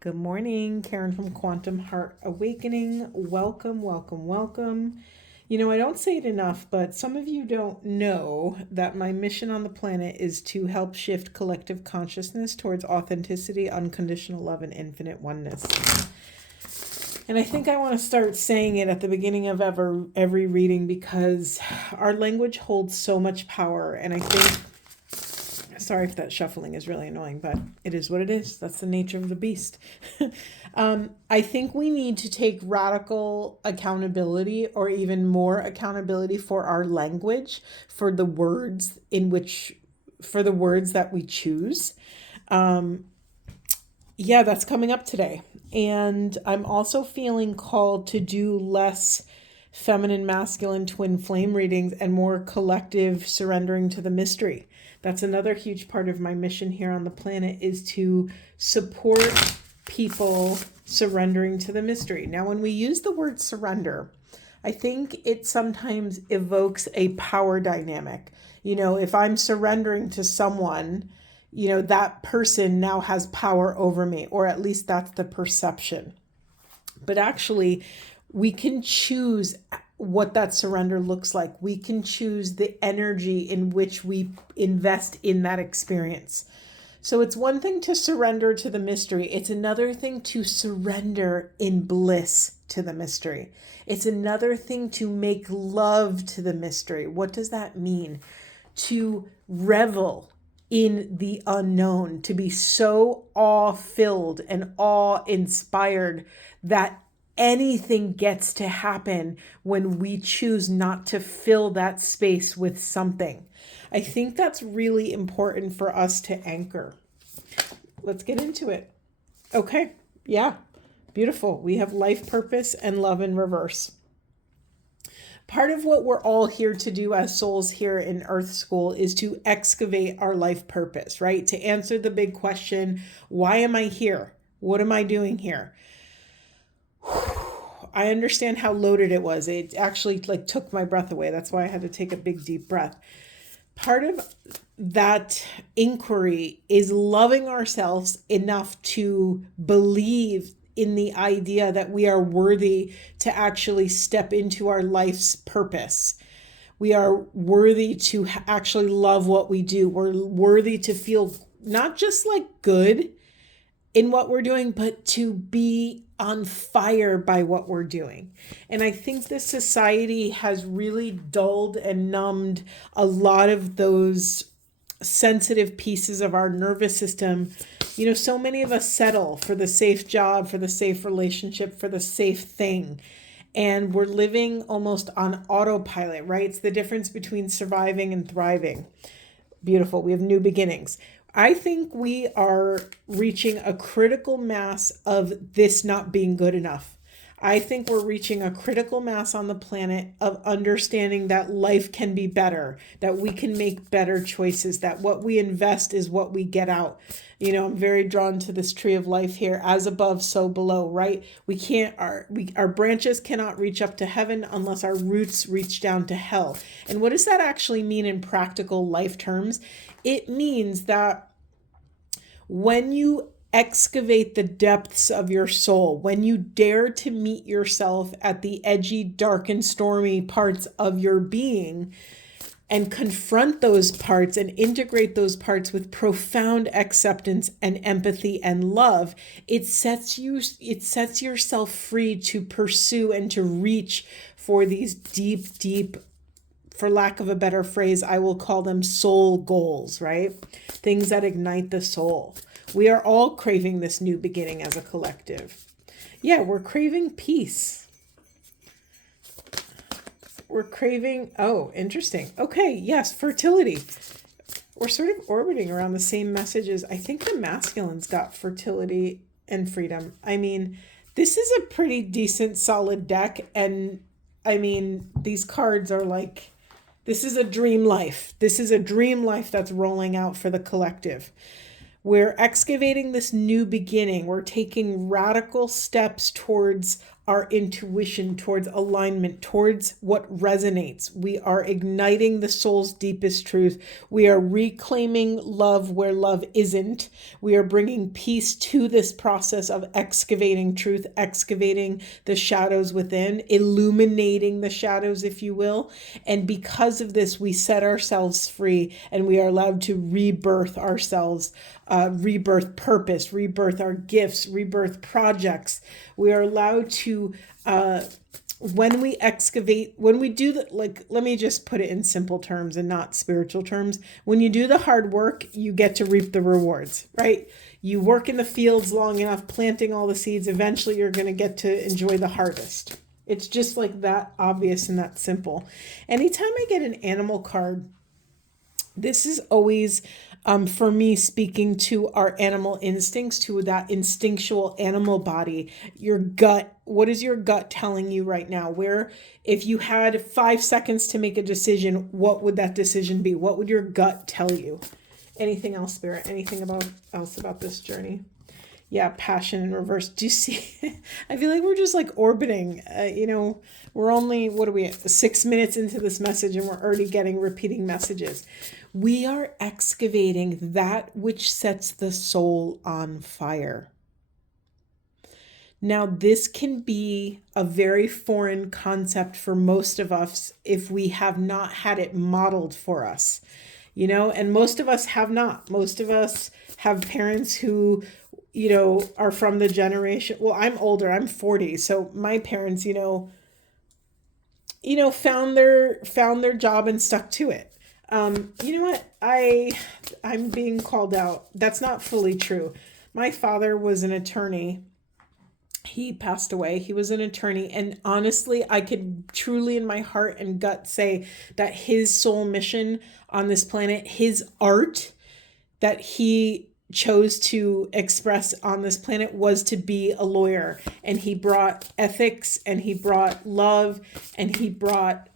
Good morning, Karen from Quantum Heart Awakening. Welcome, welcome, welcome. I don't say it enough, but some of you don't know that my mission on the planet is to help shift collective consciousness towards authenticity, unconditional love, and infinite oneness. And I think I want to start saying it at the beginning of every reading because our language holds so much power. And I think, sorry if that shuffling is really annoying, but it is what it is. That's the nature of the beast. I think we need to take radical accountability, or even more accountability, for our language, for the words that we choose. That's coming up today. And I'm also feeling called to do less feminine, masculine, twin flame readings and more collective surrendering to the mystery. That's another huge part of my mission here on the planet, is to support people surrendering to the mystery. Now, when we use the word surrender, I think it sometimes evokes a power dynamic. If I'm surrendering to someone, that person now has power over me, or at least that's the perception. But actually, we can choose what that surrender looks like. We can choose the energy in which we invest in that experience. So it's one thing to surrender to the mystery. It's another thing to surrender in bliss to the mystery. It's another thing to make love to the mystery. What does that mean? To revel in the unknown, to be so awe-filled and awe-inspired that anything gets to happen when we choose not to fill that space with something. I think that's really important for us to anchor. Let's get into it. Okay, yeah, beautiful. We have life purpose and love in reverse. Part of what we're all here to do as souls here in Earth School is to excavate our life purpose, right? To answer the big question, why am I here? What am I doing here? I understand how loaded it was. It actually took my breath away. That's why I had to take a big deep breath. Part of that inquiry is loving ourselves enough to believe in the idea that we are worthy to actually step into our life's purpose. We are worthy to actually love what we do. We're worthy to feel not just good in what we're doing, but to be on fire by what we're doing. And I think this society has really dulled and numbed a lot of those sensitive pieces of our nervous system. So many of us settle for the safe job, for the safe relationship, for the safe thing. And we're living almost on autopilot, right? It's the difference between surviving and thriving. Beautiful. We have new beginnings. I think we are reaching a critical mass of this not being good enough. I think we're reaching a critical mass on the planet of understanding that life can be better, that we can make better choices, that what we invest is what we get out. I'm very drawn to this tree of life here, as above, so below, right? Our branches cannot reach up to heaven unless our roots reach down to hell. And what does that actually mean in practical life terms? It means that when you excavate the depths of your soul, when you dare to meet yourself at the edgy, dark, and stormy parts of your being and confront those parts and integrate those parts with profound acceptance and empathy and love, it sets yourself free to pursue and to reach for these deep, for lack of a better phrase, I will call them soul goals, right? Things that ignite the soul. We are all craving this new beginning as a collective. Yeah, we're craving peace. We're craving, interesting. Okay, yes, fertility. We're sort of orbiting around the same messages. I think the masculine's got fertility and freedom. This is a pretty decent, solid deck. And these cards are this is a dream life. This is a dream life that's rolling out for the collective. We're excavating this new beginning. We're taking radical steps towards our intuition, towards alignment, towards what resonates. We are igniting the soul's deepest truth. We are reclaiming love where love isn't. We are bringing peace to this process of excavating truth, excavating the shadows within, illuminating the shadows, if you will. And because of this, we set ourselves free, and we are allowed to rebirth ourselves, rebirth purpose, rebirth our gifts, rebirth projects. We are allowed to, when we excavate, when we do that, like, let me just put it in simple terms and not spiritual terms. When you do the hard work, you get to reap the rewards, right? You work in the fields long enough, planting all the seeds, eventually you're going to get to enjoy the harvest. It's just like that obvious and that simple. Anytime I get an animal card, this is always, for me, speaking to our animal instincts, to that instinctual animal body, your gut. What is your gut telling you right now? Where, if you had 5 seconds to make a decision, what would that decision be? What would your gut tell you? Anything else, Spirit? Anything else about this journey? Yeah, passion in reverse. Do you see? I feel like we're just like orbiting. We're only, what are we at? 6 minutes into this message, and we're already getting repeating messages. We are excavating that which sets the soul on fire. Now, this can be a very foreign concept for most of us if we have not had it modeled for us, and most of us have not. Most of us have parents who, are from the generation. Well, I'm older, I'm 40. So my parents, found their job and stuck to it. You know what? I'm being called out. That's not fully true. My father was an attorney. He passed away. He was an attorney. And honestly, I could truly in my heart and gut say that his soul mission on this planet, his art that he chose to express on this planet, was to be a lawyer. And he brought ethics, and he brought love, and he brought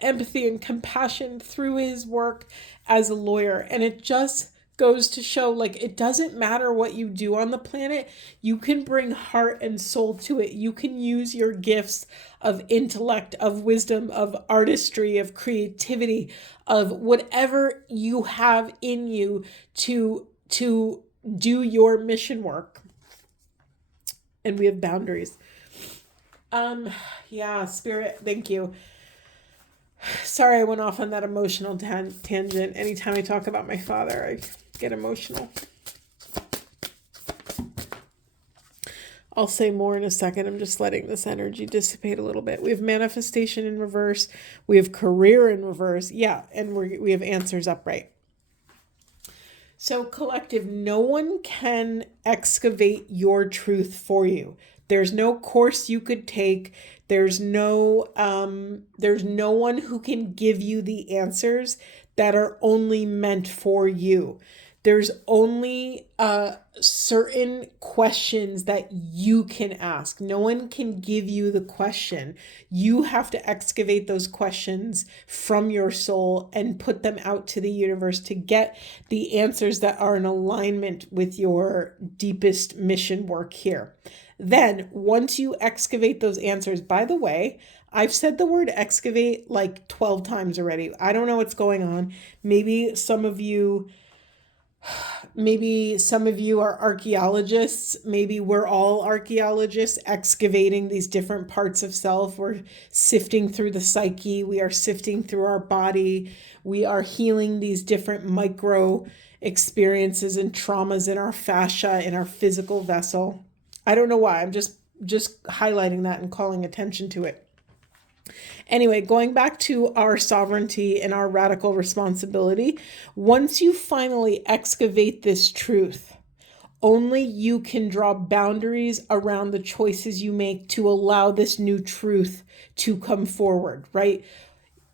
empathy and compassion through his work as a lawyer. And it just goes to show, like, it doesn't matter what you do on the planet. You can bring heart and soul to it. You can use your gifts of intellect, of wisdom, of artistry, of creativity, of whatever you have in you to do your mission work. And we have boundaries. Yeah, Spirit, thank you. Sorry, I went off on that emotional tangent. Anytime I talk about my father, I get emotional. I'll say more in a second. I'm just letting this energy dissipate a little bit. We have manifestation in reverse. We have career in reverse. Yeah, and we have answers upright. So collective, no one can excavate your truth for you. There's no course you could take. There's no one who can give you the answers that are only meant for you. There's only certain questions that you can ask. No one can give you the question. You have to excavate those questions from your soul and put them out to the universe to get the answers that are in alignment with your deepest mission work here. Then, once you excavate those answers, by the way, I've said the word excavate like 12 times already. I don't know what's going on. Maybe some of you are archaeologists. Maybe we're all archaeologists excavating these different parts of self. We're sifting through the psyche. We are sifting through our body. We are healing these different micro experiences and traumas in our fascia, in our physical vessel. I don't know why. I'm just highlighting that and calling attention to it. Anyway, going back to our sovereignty and our radical responsibility, once you finally excavate this truth, only you can draw boundaries around the choices you make to allow this new truth to come forward, right?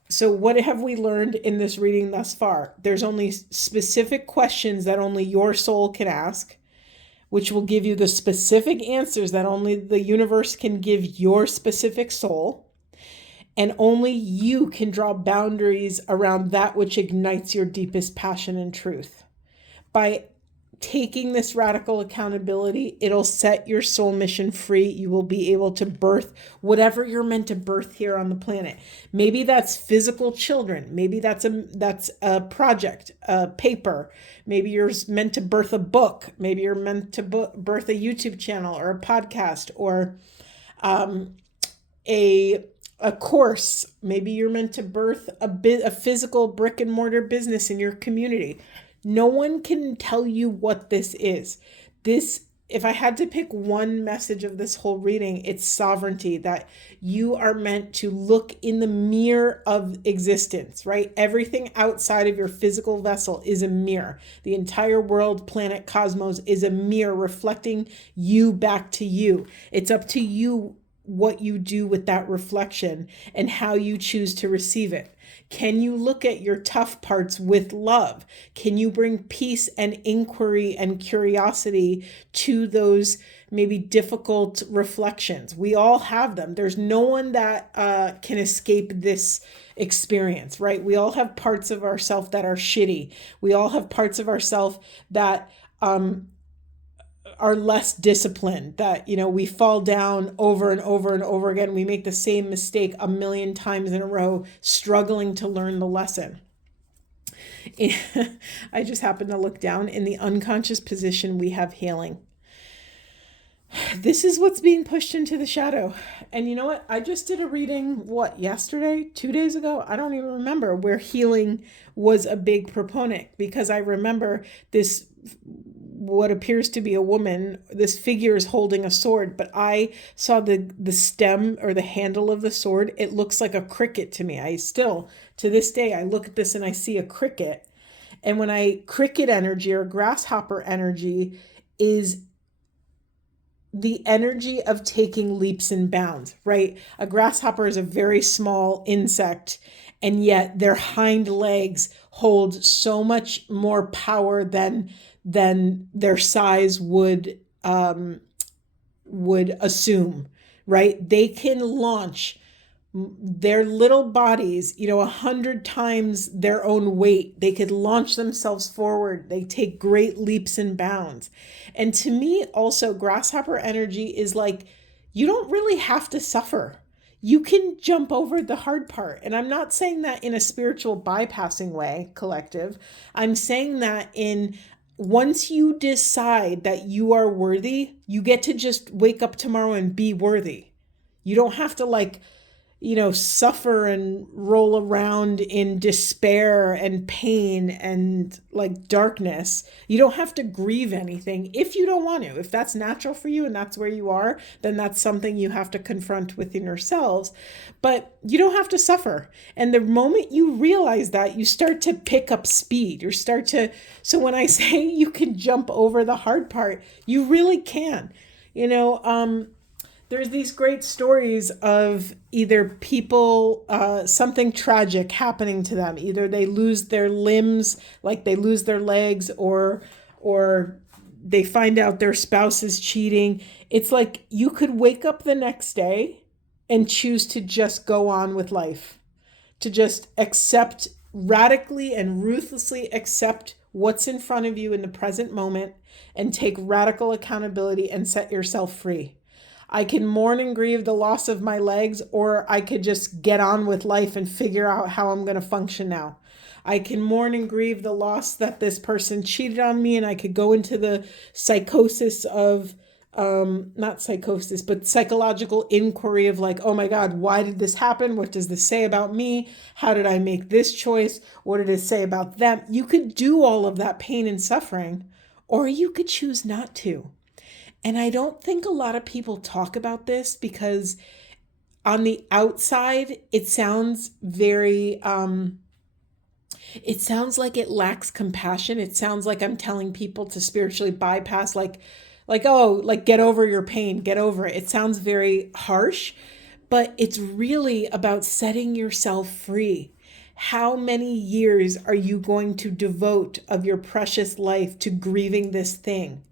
So what have we learned in this reading thus far? There's only specific questions that only your soul can ask, which will give you the specific answers that only the universe can give your specific soul. And only you can draw boundaries around that which ignites your deepest passion and truth. By taking this radical accountability, it'll set your soul mission free. You will be able to birth whatever you're meant to birth here on the planet. Maybe that's physical children. Maybe that's a project, a paper. Maybe you're meant to birth a book. Maybe you're meant to birth a YouTube channel or a podcast or a course. Maybe you're meant to birth a physical brick and mortar business in your community. No one can tell you what this is. If I had to pick one message of this whole reading, it's sovereignty, that you are meant to look in the mirror of existence, right? Everything outside of your physical vessel is a mirror. The entire world, planet, cosmos is a mirror reflecting you back to you. It's up to you what you do with that reflection and how you choose to receive it. Can you look at your tough parts with love? Can you bring peace and inquiry and curiosity to those maybe difficult reflections? We all have them. There's no one that can escape this experience, right? We all have parts of ourselves that are shitty. We all have parts of ourselves that are less disciplined, that, we fall down over and over and over again. We make the same mistake a million times in a row, struggling to learn the lesson. I just happened to look down. In the unconscious position, we have healing. This is what's being pushed into the shadow. And you know what? I just did a reading, yesterday, 2 days ago? I don't even remember, where healing was a big proponent, because I remember this, what appears to be a woman, this figure is holding a sword, but I saw the stem or the handle of the sword. It looks like a cricket to me. I still, to this day, I look at this and I see a cricket. And when cricket energy or grasshopper energy is the energy of taking leaps and bounds, right? A grasshopper is a very small insect, and yet their hind legs hold so much more power than their size would assume, right? They can launch their little bodies, 100 times their own weight. They could launch themselves forward. They take great leaps and bounds. And to me, also, grasshopper energy is like, you don't really have to suffer. You can jump over the hard part. And I'm not saying that in a spiritual bypassing way, collective. I'm saying that once you decide that you are worthy, you get to just wake up tomorrow and be worthy. You don't have to suffer and roll around in despair and pain and darkness. You don't have to grieve anything if you don't want to. If that's natural for you and that's where you are, then that's something you have to confront within yourselves. But you don't have to suffer. And the moment you realize that, you start to pick up speed. So when I say you can jump over the hard part, you really can. There's these great stories of either people, something tragic happening to them. Either they lose their limbs, like they lose their legs, or they find out their spouse is cheating. It's like you could wake up the next day and choose to just go on with life, to just radically and ruthlessly accept what's in front of you in the present moment and take radical accountability and set yourself free. I can mourn and grieve the loss of my legs, or I could just get on with life and figure out how I'm going to function now. I can mourn and grieve the loss that this person cheated on me, and I could go into the psychosis of, not psychosis, but psychological inquiry of oh my God, why did this happen? What does this say about me? How did I make this choice? What did it say about them? You could do all of that pain and suffering, or you could choose not to. And I don't think a lot of people talk about this because on the outside, it sounds very, it sounds like it lacks compassion. It sounds like I'm telling people to spiritually bypass, get over your pain, get over it. It sounds very harsh, but it's really about setting yourself free. How many years are you going to devote of your precious life to grieving this thing?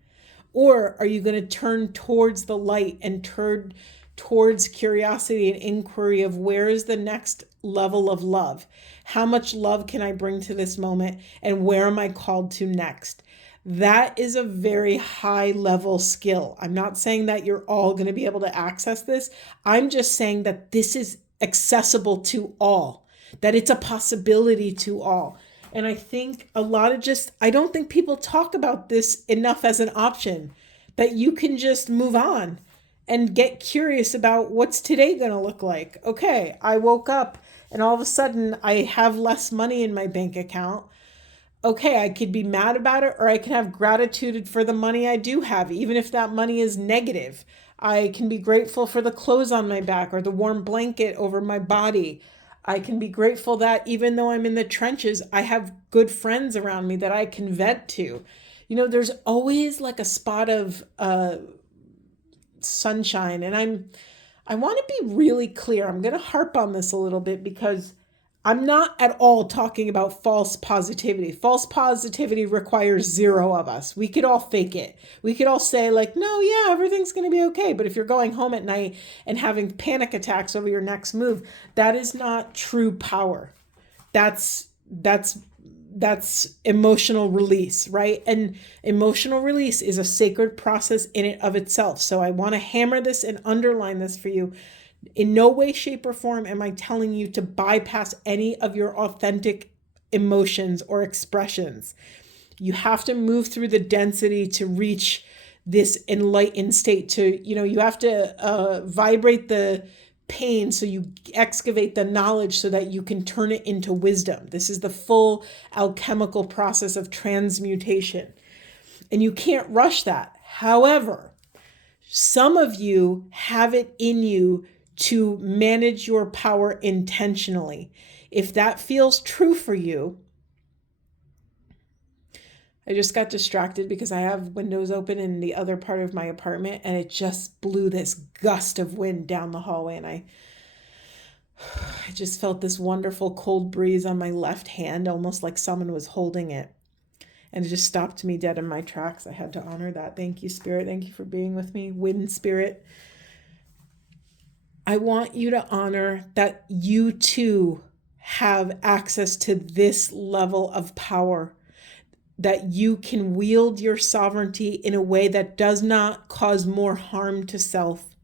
Or are you going to turn towards the light and turn towards curiosity and inquiry of where is the next level of love? How much love can I bring to this moment? And where am I called to next? That is a very high level skill. I'm not saying that you're all going to be able to access this. I'm just saying that this is accessible to all, that it's a possibility to all. And I think I don't think people talk about this enough as an option, that you can just move on and get curious about what's today going to look like. Okay, I woke up and all of a sudden I have less money in my bank account. Okay, I could be mad about it, or I can have gratitude for the money I do have, even if that money is negative. I can be grateful for the clothes on my back or the warm blanket over my body. I can be grateful that even though I'm in the trenches, I have good friends around me that I can vent to. There's always like a spot of sunshine. And I want to be really clear. I'm going to harp on this a little bit because I'm not at all talking about false positivity. False positivity requires zero of us. We could all fake it. We could all say like, no, yeah, everything's going to be okay. But if you're going home at night and having panic attacks over your next move, that is not true power. That's emotional release, right? And emotional release is a sacred process in and of itself. So I want to hammer this and underline this for you. In no way, shape, or form am I telling you to bypass any of your authentic emotions or expressions. You have to move through the density to reach this enlightened state. You have to vibrate the pain so you excavate the knowledge so that you can turn it into wisdom. This is the full alchemical process of transmutation. And you can't rush that. However, some of you have it in you to manage your power intentionally. If that feels true for you, I just got distracted because I have windows open in the other part of my apartment and it just blew this gust of wind down the hallway and I just felt this wonderful cold breeze on my left hand, almost like someone was holding it. And it just stopped me dead in my tracks. I had to honor that. Thank you, Spirit. Thank you for being with me. Wind Spirit. I want you to honor that you too have access to this level of power, that you can wield your sovereignty in a way that does not cause more harm to self.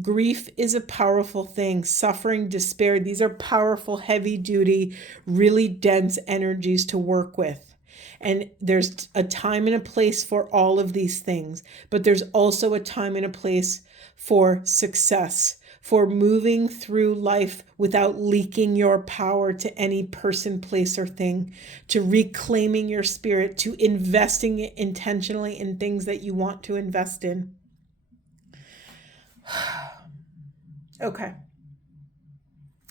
Grief is a powerful thing. Suffering, despair, these are powerful, heavy duty, really dense energies to work with. And there's a time and a place for all of these things, but there's also a time and a place for success, for moving through life without leaking your power to any person, place, or thing, to reclaiming your spirit, to investing it intentionally in things that you want to invest in. Okay.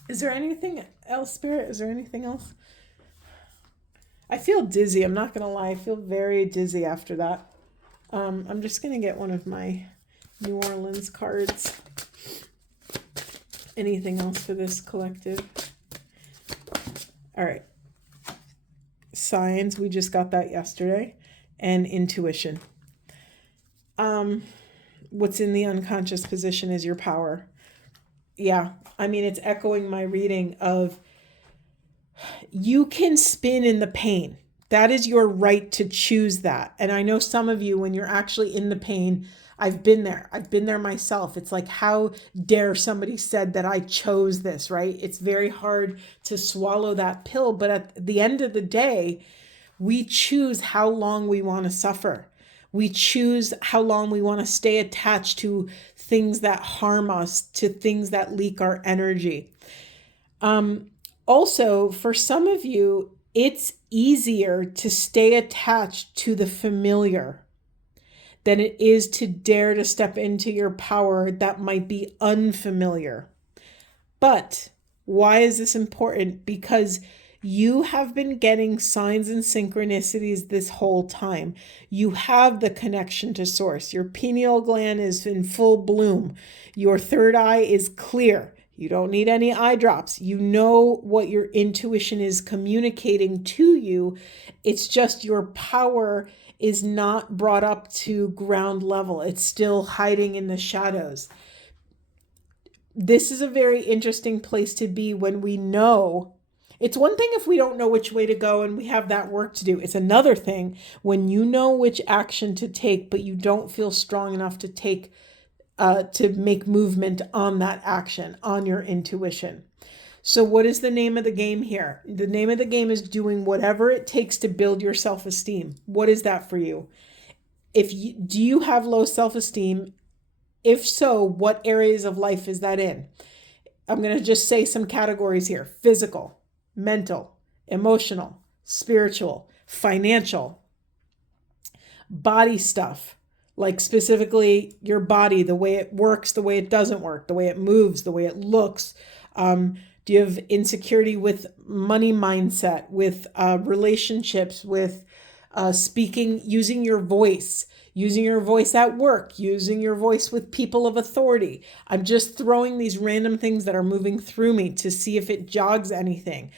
Is there anything else, Spirit? Is there anything else? I feel dizzy. I'm not going to lie. I feel very dizzy after that. I'm just going to get one of my New Orleans cards. Anything else for this collective? All right. Signs, we just got that yesterday. And intuition. What's in the unconscious position is your power. Yeah, I mean, it's echoing my reading of you can spin in the pain. That is your right to choose that. And I know some of you, when you're actually in the pain, I've been there. I've been there myself. It's like, how dare somebody said that I chose this, right? It's very hard to swallow that pill. But at the end of the day, we choose how long we want to suffer. We choose how long we want to stay attached to things that harm us, to things that leak our energy. Also, for some of you, it's easier to stay attached to the familiar than it is to dare to step into your power that might be unfamiliar. But why is this important? Because you have been getting signs and synchronicities this whole time. You have the connection to source. Your pineal gland is in full bloom. Your third eye is clear. You don't need any eye drops. You know what your intuition is communicating to you. It's just your power is not brought up to ground level. It's still hiding in the shadows. This is a very interesting place to be when we know, It's one thing if we don't know which way to go and we have that work to do. It's another thing when you know which action to take, but you don't feel strong enough to take, to make movement on that action, on your intuition. So what is the name of the game here? The name of the game is doing whatever it takes to build your self-esteem. What is that for you? Do you have low self-esteem? If so, what areas of life is that in? I'm going to just say some categories here: physical, mental, emotional, spiritual, financial, body stuff, like specifically your body, the way it works, the way it doesn't work, the way it moves, the way it looks. Do you have insecurity with money mindset, with relationships, with speaking, using your voice at work, using your voice with people of authority? I'm just throwing these random things that are moving through me to see if it jogs anything.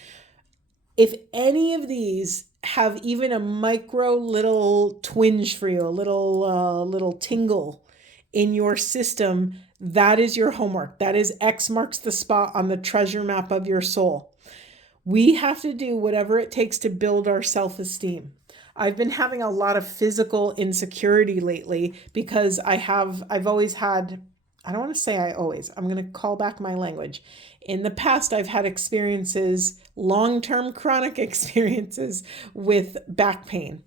If any of these have even a micro little twinge for you, a little tingle in your system, that is your homework. That is X marks the spot on the treasure map of your soul. We have to do whatever it takes to build our self-esteem. I've been having a lot of physical insecurity lately because I've always had, I don't want to say I always, I'm going to call back my language. In the past, I've had experiences, long-term chronic experiences with back pain.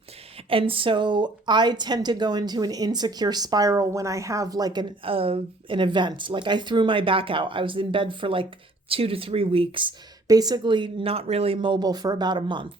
And so I tend to go into an insecure spiral when I have like an event. Like I threw my back out. I was in bed for like 2 to 3 weeks, basically not really mobile for about a month.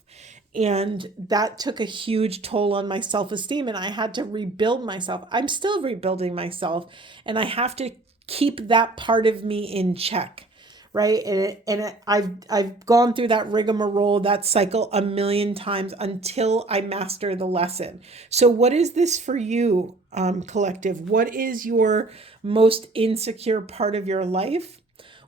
And that took a huge toll on my self-esteem, and I had to rebuild myself. I'm still rebuilding myself, and I have to keep that part of me in check, right? I've gone through that rigmarole, that cycle a million times until I master the lesson. So what is this for you, collective? What is your most insecure part of your life?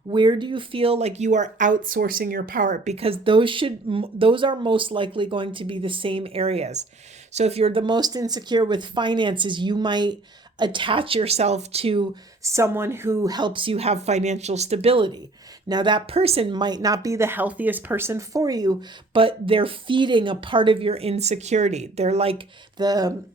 Where do you feel like you are outsourcing your power? Because those are most likely going to be the same areas. So if you're the most insecure with finances, you might attach yourself to someone who helps you have financial stability. Now that person might not be the healthiest person for you, but they're feeding a part of your insecurity. They're like the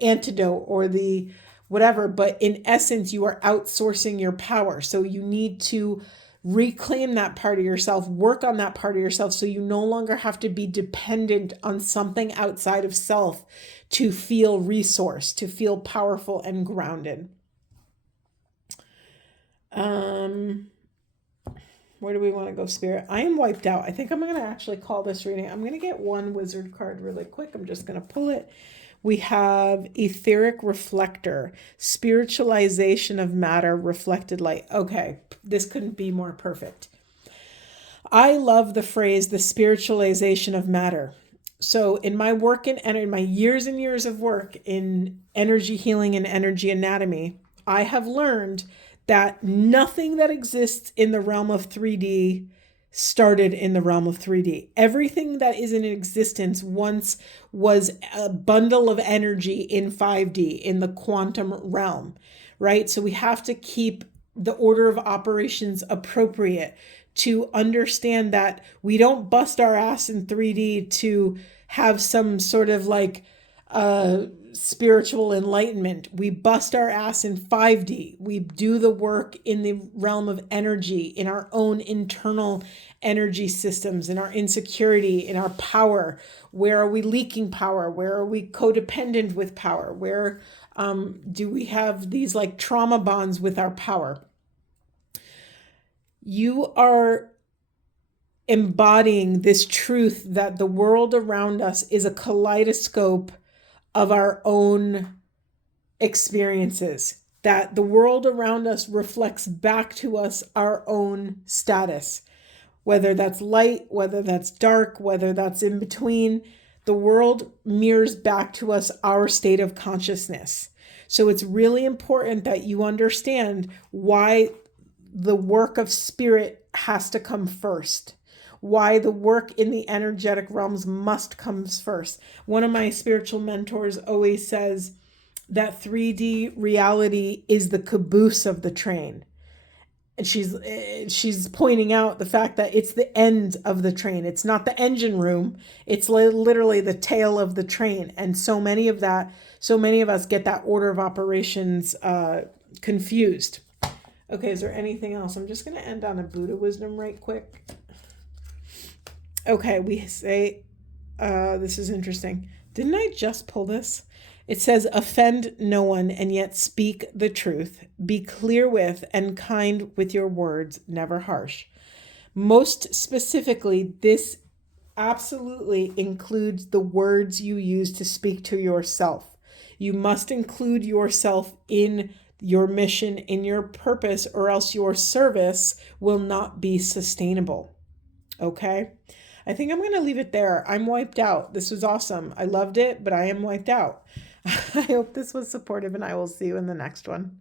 antidote or the whatever, but in essence, you are outsourcing your power. So you need to reclaim that part of yourself, work on that part of yourself, so you no longer have to be dependent on something outside of self to feel resourced, to feel powerful and grounded. Where do we want to go, Spirit? I am wiped out. I think I'm going to actually call this reading. I'm going to get one wizard card really quick. I'm just going to pull it. We have etheric reflector, spiritualization of matter, reflected light. Okay, this couldn't be more perfect. I love the phrase, the spiritualization of matter. So in my work in my years and years of work in energy healing and energy anatomy, I have learned that nothing that exists in the realm of 3D started in the realm of 3D. Everything that is in existence once was a bundle of energy in 5D, in the quantum realm, right? So we have to keep the order of operations appropriate to understand that we don't bust our ass in 3D to have some sort of like spiritual enlightenment. We bust our ass in 5D. We do the work in the realm of energy, in our own internal energy systems, in our insecurity, in our power. Where are we leaking power? Where are we codependent with power? Where do we have these like trauma bonds with our power? You are embodying this truth that the world around us is a kaleidoscope of our own experiences, that the world around us reflects back to us our own status, whether that's light, whether that's dark, whether that's in between. The world mirrors back to us our state of consciousness. So it's really important that you understand why the work of spirit has to come first, why the work in the energetic realms must come first. One of my spiritual mentors always says that 3D reality is the caboose of the train. And she's pointing out the fact that it's the end of the train. It's not the engine room. It's literally the tail of the train. And so many of us get that order of operations confused. Okay, is there anything else? I'm just going to end on a Buddha wisdom right quick. Okay, we say, this is interesting. Didn't I just pull this? It says, offend no one and yet speak the truth. Be clear with and kind with your words, never harsh. Most specifically, this absolutely includes the words you use to speak to yourself. You must include yourself in your mission, in your purpose, or else your service will not be sustainable. Okay? I think I'm going to leave it there. I'm wiped out. This was awesome. I loved it, but I am wiped out. I hope this was supportive, and I will see you in the next one.